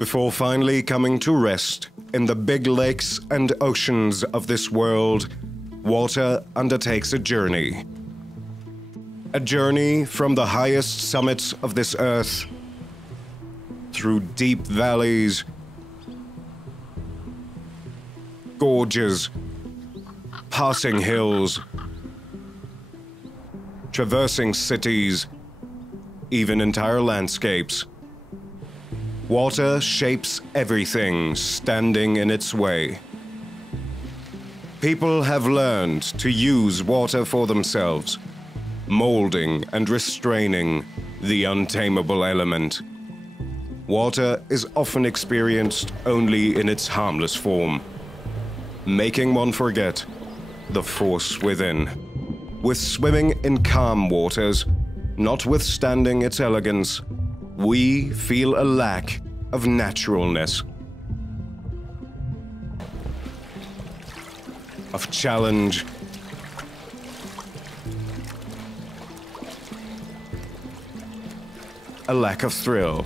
before finally coming to rest in the big lakes and oceans of this world, Walter undertakes a journey. A journey from the highest summits of this earth, through deep valleys, gorges, passing hills, traversing cities, even entire landscapes. Walter shapes everything standing in its way. People have learned to use water for themselves, molding and restraining the untamable element. Water is often experienced only in its harmless form, making one forget the force within. With swimming in calm waters, notwithstanding its elegance, we feel a lack of naturalness, of challenge, a lack of thrill.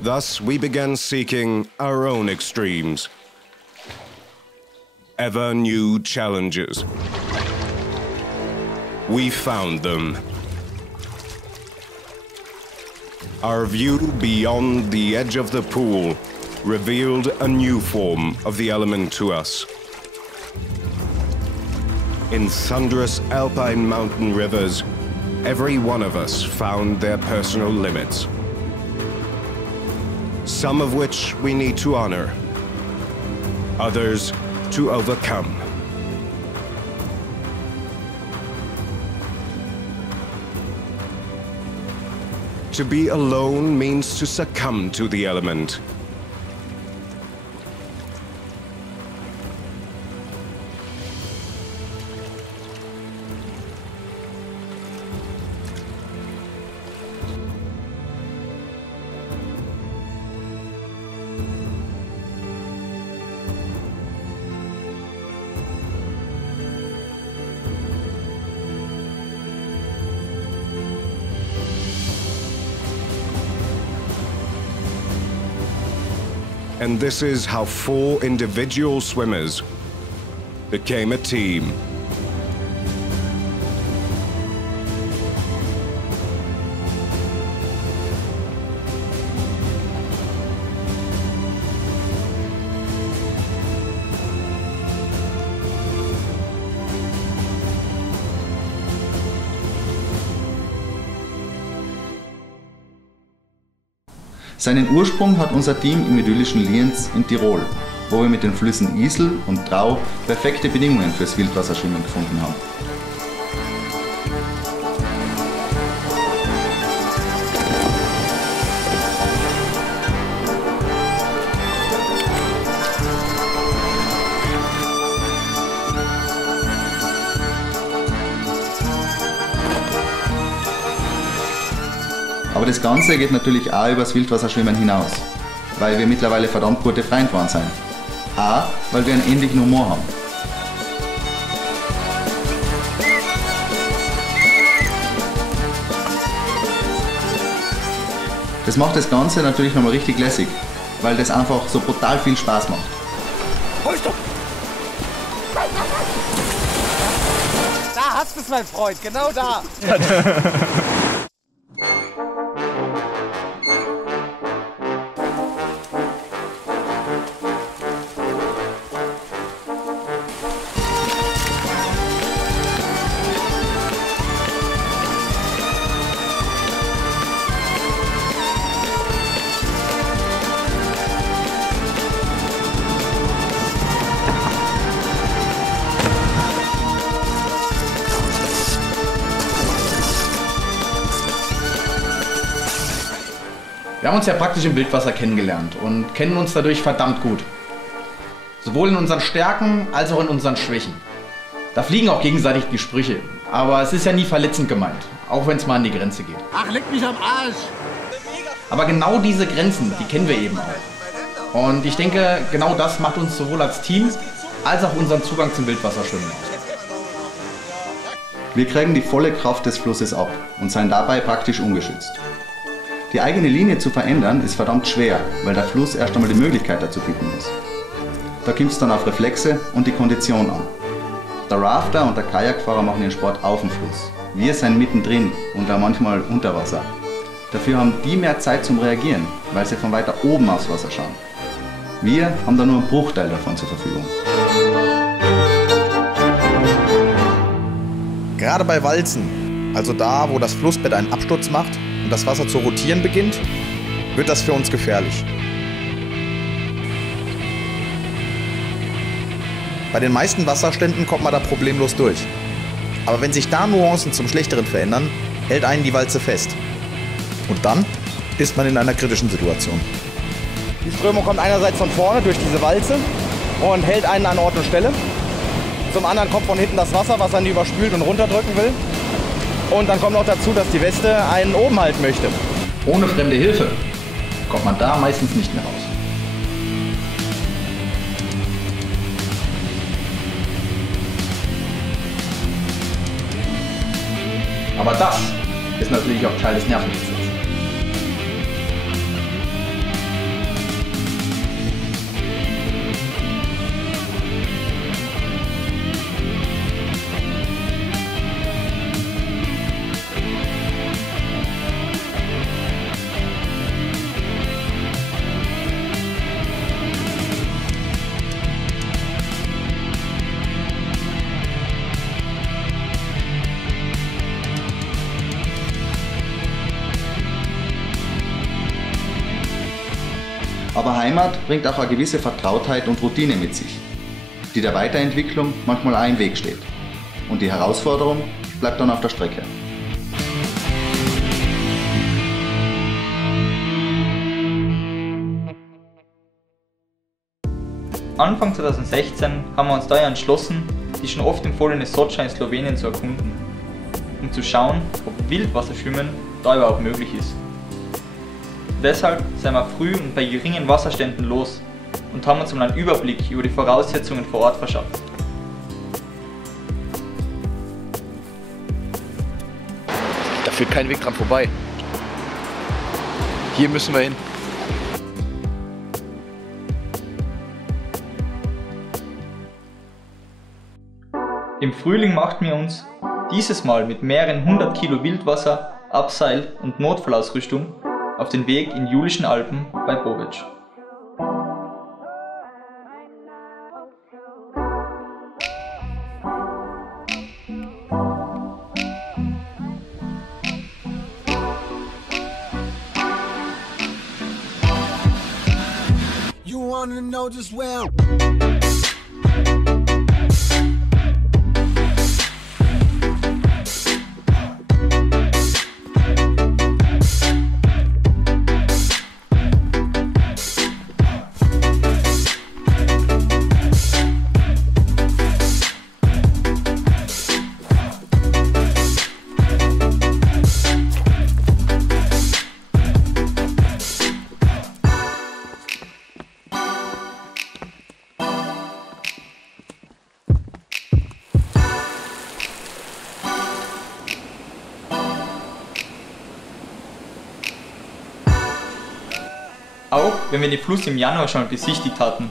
Thus, we began seeking our own extremes, ever new challenges. We found them. Our view beyond the edge of the pool revealed a new form of the element to us. In thunderous alpine mountain rivers, every one of us found their personal limits, some of which we need to honor, others to overcome. To be alone means to succumb to the element. And this is how 4 individual swimmers became a team. Seinen Ursprung hat unser Team im idyllischen Lienz in Tirol, wo wir mit den Flüssen Isel und Drau perfekte Bedingungen fürs Wildwasserschwimmen gefunden haben. Aber das Ganze geht natürlich auch übers Wildwasserschwimmen hinaus, weil wir mittlerweile verdammt gute Freunde geworden sind. Auch, weil wir einen ähnlichen Humor haben. Das macht das Ganze natürlich nochmal richtig lässig, weil das einfach so brutal viel Spaß macht. Da hast du es, mein Freund, genau da. Wir haben uns ja praktisch im Wildwasser kennengelernt und kennen uns dadurch verdammt gut. Sowohl in unseren Stärken als auch in unseren Schwächen. Da fliegen auch gegenseitig die Sprüche, aber es ist ja nie verletzend gemeint, auch wenn es mal an die Grenze geht. Ach, leck mich am Arsch! Aber genau diese Grenzen, die kennen wir eben auch. Und ich denke, genau das macht uns sowohl als Team als auch unseren Zugang zum Wildwasserschwimmen aus. Wir kriegen die volle Kraft des Flusses ab und sind dabei praktisch ungeschützt. Die eigene Linie zu verändern ist verdammt schwer, weil der Fluss erst einmal die Möglichkeit dazu bieten muss. Da kommt es dann auf Reflexe und die Kondition an. Der Rafter und der Kajakfahrer machen ihren Sport auf dem Fluss. Wir sind mittendrin und auch manchmal unter Wasser. Dafür haben die mehr Zeit zum Reagieren, weil sie von weiter oben aufs Wasser schauen. Wir haben da nur einen Bruchteil davon zur Verfügung. Gerade bei Walzen, also da, wo das Flussbett einen Absturz macht und das Wasser zu rotieren beginnt, wird das für uns gefährlich. Bei den meisten Wasserständen kommt man da problemlos durch. Aber wenn sich da Nuancen zum Schlechteren verändern, hält einen die Walze fest. Und dann ist man in einer kritischen Situation. Die Strömung kommt einerseits von vorne durch diese Walze und hält einen an Ort und Stelle. Zum anderen kommt von hinten das Wasser, was einen überspült und runterdrücken will. Und dann kommt noch dazu, dass die Weste einen oben halten möchte. Ohne fremde Hilfe kommt man da meistens nicht mehr raus. Aber das ist natürlich auch Teil des Nervenkitzels. Aber Heimat bringt auch eine gewisse Vertrautheit und Routine mit sich, die der Weiterentwicklung manchmal auch im Weg steht. Und die Herausforderung bleibt dann auf der Strecke. Anfang 2016 haben wir uns daher entschlossen, die schon oft empfohlene Soča in Slowenien zu erkunden, um zu schauen, ob Wildwasserschwimmen da überhaupt möglich ist. Deshalb sind wir früh und bei geringen Wasserständen los und haben uns mal einen Überblick über die Voraussetzungen vor Ort verschafft. Da führt kein Weg dran vorbei. Hier müssen wir hin. Im Frühling machten wir uns, dieses Mal mit mehreren 100 Kilo Wildwasser, Abseil und Notfallausrüstung, auf den Weg in Julischen Alpen bei Bovič. You wanna know just where? Auch wenn wir den Fluss im Januar schon besichtigt hatten,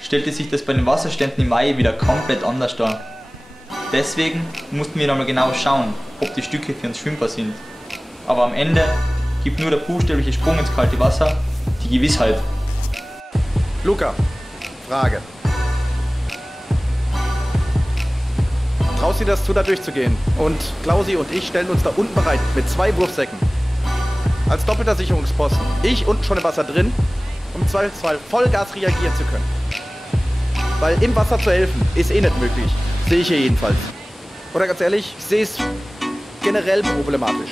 stellte sich das bei den Wasserständen im Mai wieder komplett anders dar. Deswegen mussten wir nochmal genau schauen, ob die Stücke für uns schwimmbar sind. Aber am Ende gibt nur der buchstäbliche Sprung ins kalte Wasser die Gewissheit. Luca, Frage. Traust du dir das zu, da durchzugehen? Und Klausi und ich stellen uns da unten bereit mit 2 Wurfsäcken. Als doppelter Sicherungsposten. Ich unten schon im Wasser drin, um im Zweifelsfall Vollgas reagieren zu können. Weil im Wasser zu helfen, ist eh nicht möglich. Sehe ich hier jedenfalls. Oder ganz ehrlich, ich sehe es generell problematisch.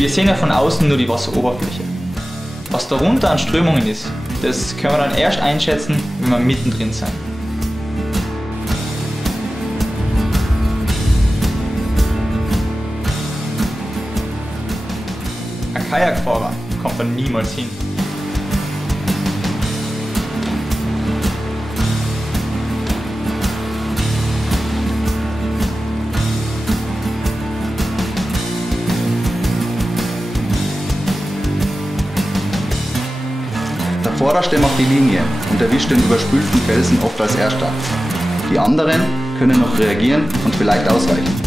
Wir sehen ja von außen nur die Wasseroberfläche. Was darunter an Strömungen ist, das können wir dann erst einschätzen, wenn wir mittendrin sind. Ein Kajakfahrer kommt da niemals hin. Der Vorderste macht die Linie und erwischt den überspülten Felsen oft als erster. Die anderen können noch reagieren und vielleicht ausweichen.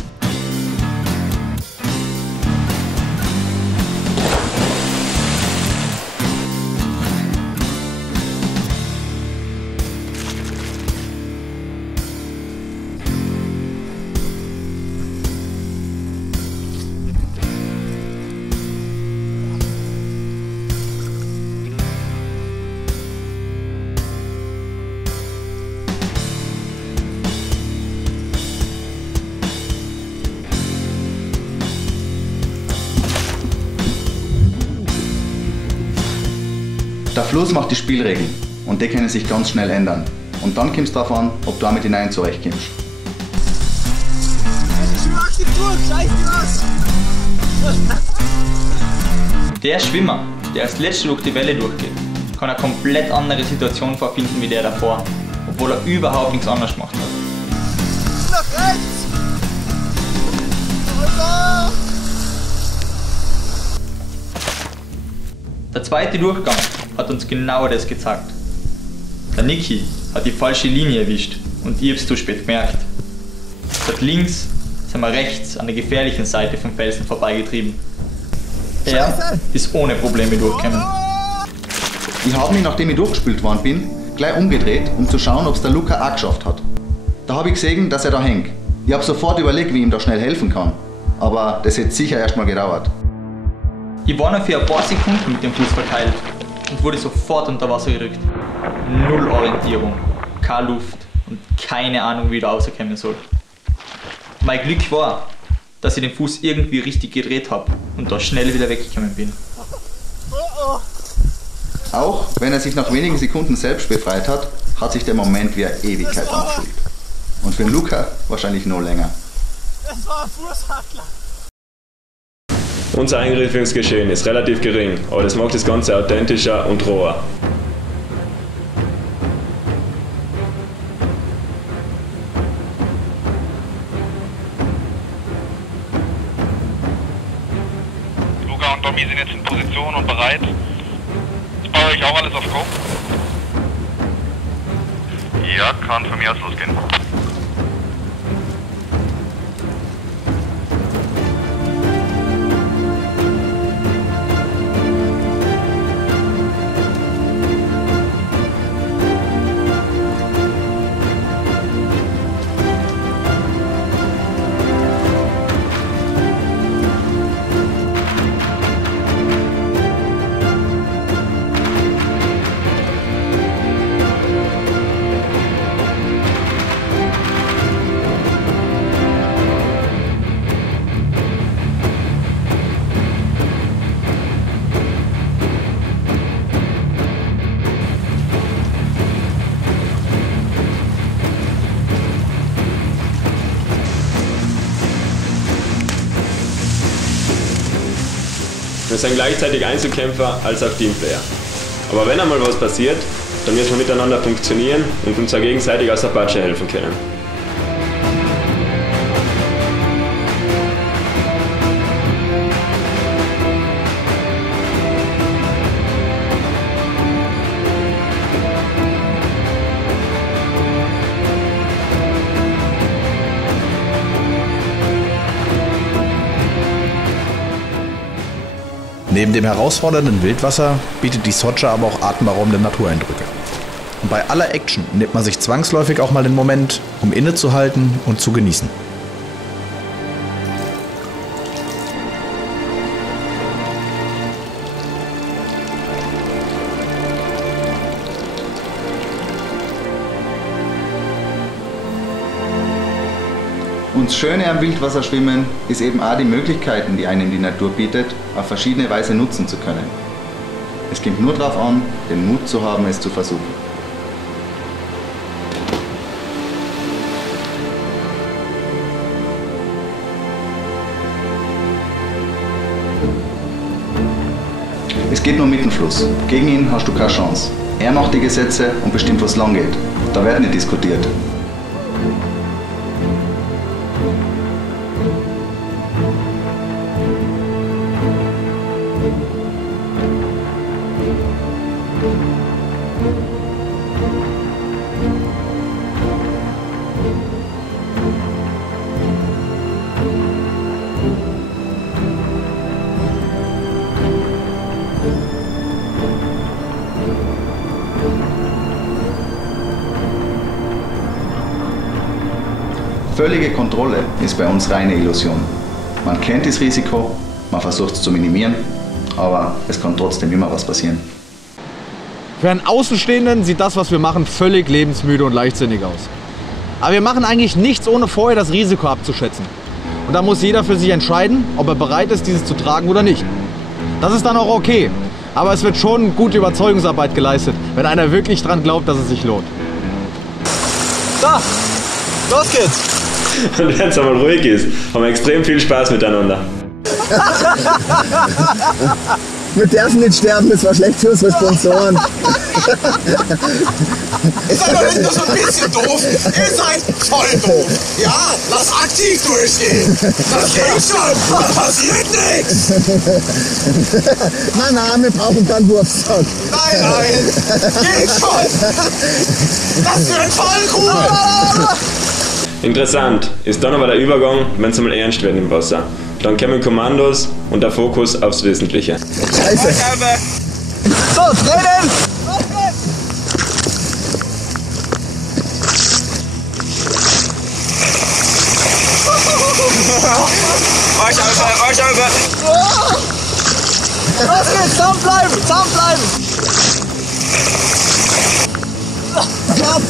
Der Fluss macht die Spielregeln und die können sich ganz schnell ändern. Und dann kommt es darauf an, ob du damit hinein zurechtkommst. Der Schwimmer, der als letzter durch die Welle durchgeht, kann eine komplett andere Situation vorfinden wie der davor, obwohl er überhaupt nichts anderes gemacht hat. Nach rechts! Runter! Der zweite Durchgang hat uns genau das gezeigt. Der Niki hat die falsche Linie erwischt und ich hab's zu spät gemerkt. Statt links sind wir rechts an der gefährlichen Seite vom Felsen vorbeigetrieben. Er ist ohne Probleme durchgekommen. Ich habe mich, nachdem ich durchgespült worden bin, gleich umgedreht, um zu schauen, ob es der Luca auch geschafft hat. Da habe ich gesehen, dass er da hängt. Ich habe sofort überlegt, wie ich ihm da schnell helfen kann. Aber das hätte sicher erstmal gedauert. Ich war noch für ein paar Sekunden mit dem Fuß verkeilt und wurde sofort unter Wasser gedrückt. Null Orientierung, keine Luft und keine Ahnung, wie ich da rauskommen soll. Mein Glück war, dass ich den Fuß irgendwie richtig gedreht habe und da schnell wieder weggekommen bin. Auch wenn er sich nach wenigen Sekunden selbst befreit hat, hat sich der Moment wie eine Ewigkeit angefühlt. Und für den Luca wahrscheinlich noch länger. Das war ein Fußhackler. Unser Eingriff ins Geschehen ist relativ gering, aber das macht das Ganze authentischer und roher. Luca und Tommy sind jetzt in Position und bereit. Ist bei euch auch alles auf Go? Ja, kann von mir aus losgehen. Wir sind gleichzeitig Einzelkämpfer als auch Teamplayer. Aber wenn einmal was passiert, dann müssen wir miteinander funktionieren und uns auch gegenseitig aus der Patsche helfen können. Neben dem herausfordernden Wildwasser bietet die Sotscha aber auch atemberaubende Natureindrücke. Und bei aller Action nimmt man sich zwangsläufig auch mal den Moment, um innezuhalten und zu genießen. Und das Schöne am Wildwasserschwimmen ist eben auch die Möglichkeiten, die einem die Natur bietet, auf verschiedene Weise nutzen zu können. Es kommt nur darauf an, den Mut zu haben, es zu versuchen. Es geht nur mit dem Fluss. Gegen ihn hast du keine Chance. Er macht die Gesetze und bestimmt, was lang geht. Da wird nicht diskutiert. Völlige Kontrolle ist bei uns reine Illusion. Man kennt das Risiko, man versucht es zu minimieren, aber es kann trotzdem immer was passieren. Für einen Außenstehenden sieht das, was wir machen, völlig lebensmüde und leichtsinnig aus. Aber wir machen eigentlich nichts, ohne vorher das Risiko abzuschätzen. Und da muss jeder für sich entscheiden, ob er bereit ist, dieses zu tragen oder nicht. Das ist dann auch okay. Aber es wird schon gute Überzeugungsarbeit geleistet, wenn einer wirklich dran glaubt, dass es sich lohnt. Da, los geht's! Und wenn es einmal ruhig ist, haben wir extrem viel Spaß miteinander. Wir dürfen nicht sterben, das war schlecht für unsere Sponsoren. Ist doch nicht nur so ein bisschen doof, ihr seid voll doof. Ja, lass aktiv durchgehen. Das geht schon, da passiert nichts. Nein, wir brauchen keinen Wurfsack. Nein, geht schon. Das wird voll cool. Interessant ist dann aber der Übergang, wenn es einmal ernst wird im Wasser. Dann kommen Kommandos und der Fokus aufs Wesentliche. Scheiße. So, treten! Ruhig over! Los geht's, zusammenbleiben!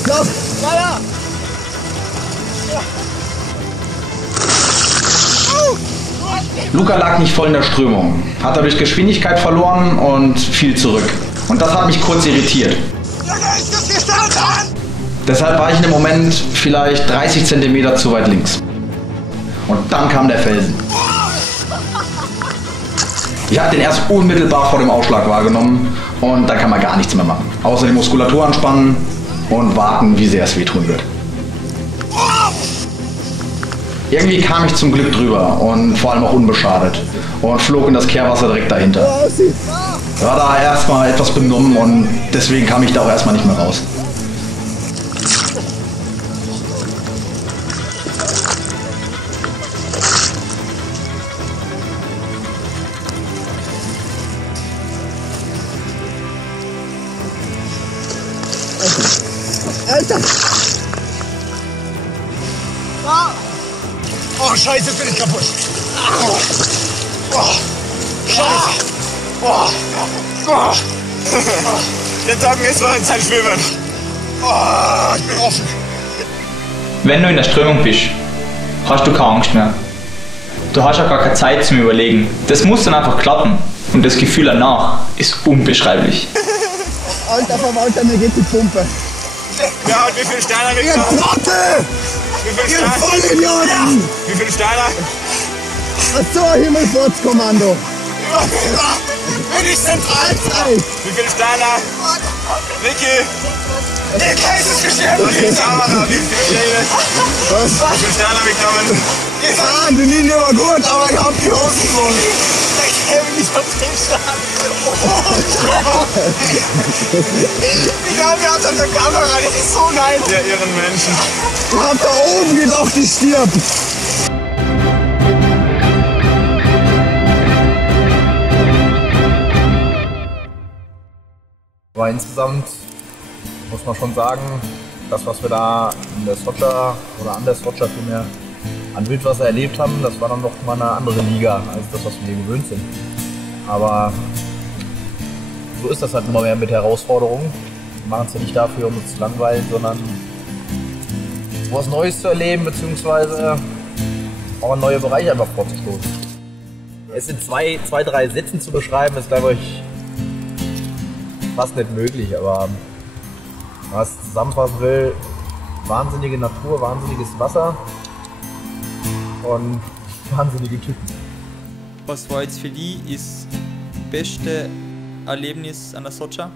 Stopp! Ja! Luca lag nicht voll in der Strömung, hat dadurch Geschwindigkeit verloren und fiel zurück. Und das hat mich kurz irritiert. Deshalb war ich in dem Moment vielleicht 30 cm zu weit links. Und dann kam der Felsen. Ich habe den erst unmittelbar vor dem Ausschlag wahrgenommen und dann kann man gar nichts mehr machen. Außer die Muskulatur anspannen und warten, wie sehr es wehtun wird. Irgendwie kam ich zum Glück drüber und vor allem auch unbeschadet und flog in das Kehrwasser direkt dahinter. Ich war da erstmal etwas benommen und deswegen kam ich da auch erstmal nicht mehr raus. Alter! Oh, Scheiße, jetzt bin ich kaputt. Scheiße. Der Tag ist mal in Zeit schwimmen. Ich bin offen. Wenn du in der Strömung bist, hast du keine Angst mehr. Du hast ja gar keine Zeit zum Überlegen. Das muss dann einfach klappen. Und das Gefühl danach ist unbeschreiblich. Alter Verwalter, mir geht die Pumpe. Ja, und wie viele Steine liegt da? Wie viele Steine? Vollidioten! Wie viele Steine? Achso, Himmelfahrtskommando. Bin ich zentral? Wie viele Steine? Vicky! Der Käse ist gestorben! Wie viele Steine? Wie viele Steine habe ich genommen? Die Linie war gut, aber ich hab die Hosen voll. Der Kevin ist auf dem Stand. Ich glaube, wir haben an der Kamera, das ist so nice. Der irren Menschen. Ich hab da oben gedacht, ich stirb. Aber insgesamt muss man schon sagen, das, was wir da in der Socha oder an der Socha vielmehr an Wildwasser erlebt haben, das war dann noch mal eine andere Liga als das, was wir hier gewöhnt sind. Aber so ist das halt immer mehr mit Herausforderungen. Wir machen es ja nicht dafür, um uns zu langweilen, sondern was Neues zu erleben, beziehungsweise auch an neue Bereiche einfach vorzustoßen. Es in zwei, drei Sätzen zu beschreiben, ist, glaube ich, fast nicht möglich, aber wenn man es zusammenfassen will, wahnsinnige Natur, wahnsinniges Wasser und wahnsinnige Typen. Was war jetzt für die das beste Erlebnis an der Socha?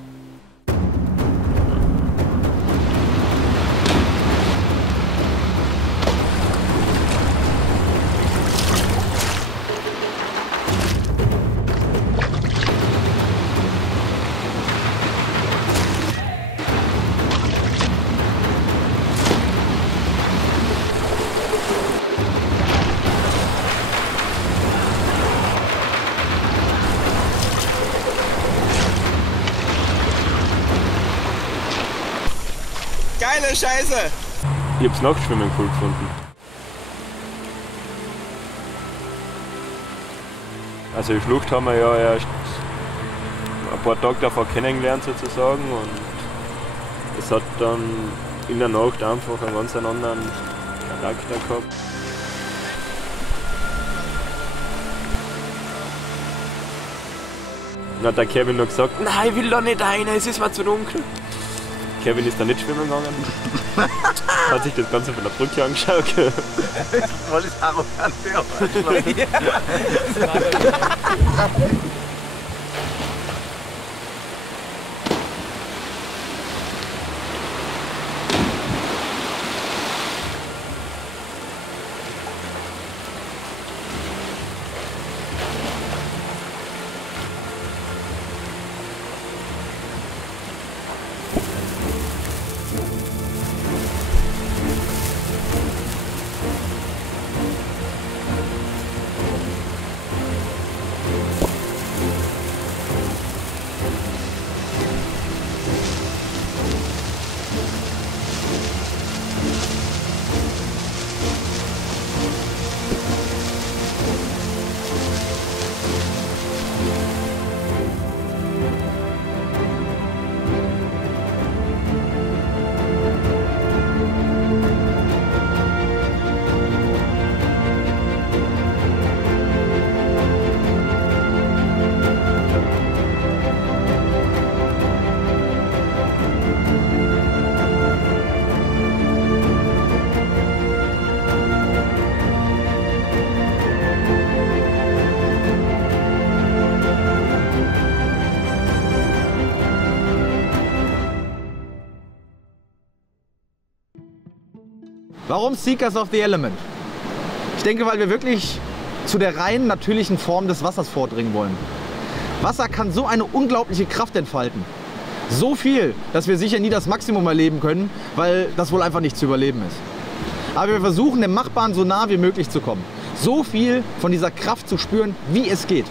Geile Scheiße! Ich hab's Nachtschwimmen cool gefunden. Also die Schlucht haben wir ja erst ein paar Tage davor kennengelernt sozusagen und es hat dann in der Nacht einfach einen ganz anderen Charakter gehabt. Dann hat der Kevin noch gesagt, nein, ich will da nicht rein, es ist mir zu dunkel. Kevin ist da nicht schwimmen gegangen. Hat sich das Ganze von der Brücke angeschaut. Voll ist arrogant, der Warum Seekers of the Element? Ich denke, weil wir wirklich zu der rein natürlichen Form des Wassers vordringen wollen. Wasser kann so eine unglaubliche Kraft entfalten. So viel, dass wir sicher nie das Maximum erleben können, weil das wohl einfach nicht zu überleben ist. Aber wir versuchen, dem Machbaren so nah wie möglich zu kommen. So viel von dieser Kraft zu spüren, wie es geht.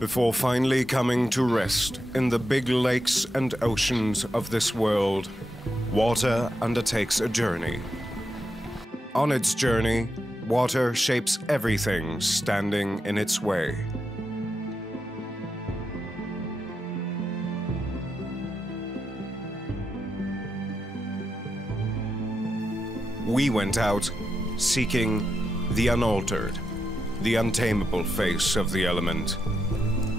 Before finally coming to rest in the big lakes and oceans of this world, water undertakes a journey. On its journey, water shapes everything standing in its way. We went out seeking the unaltered, the untamable face of the element,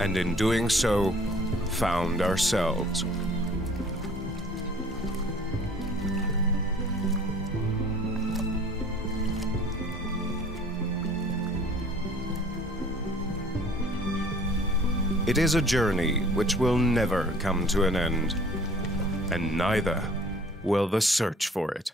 and in doing so, found ourselves. It is a journey which will never come to an end, and neither will the search for it.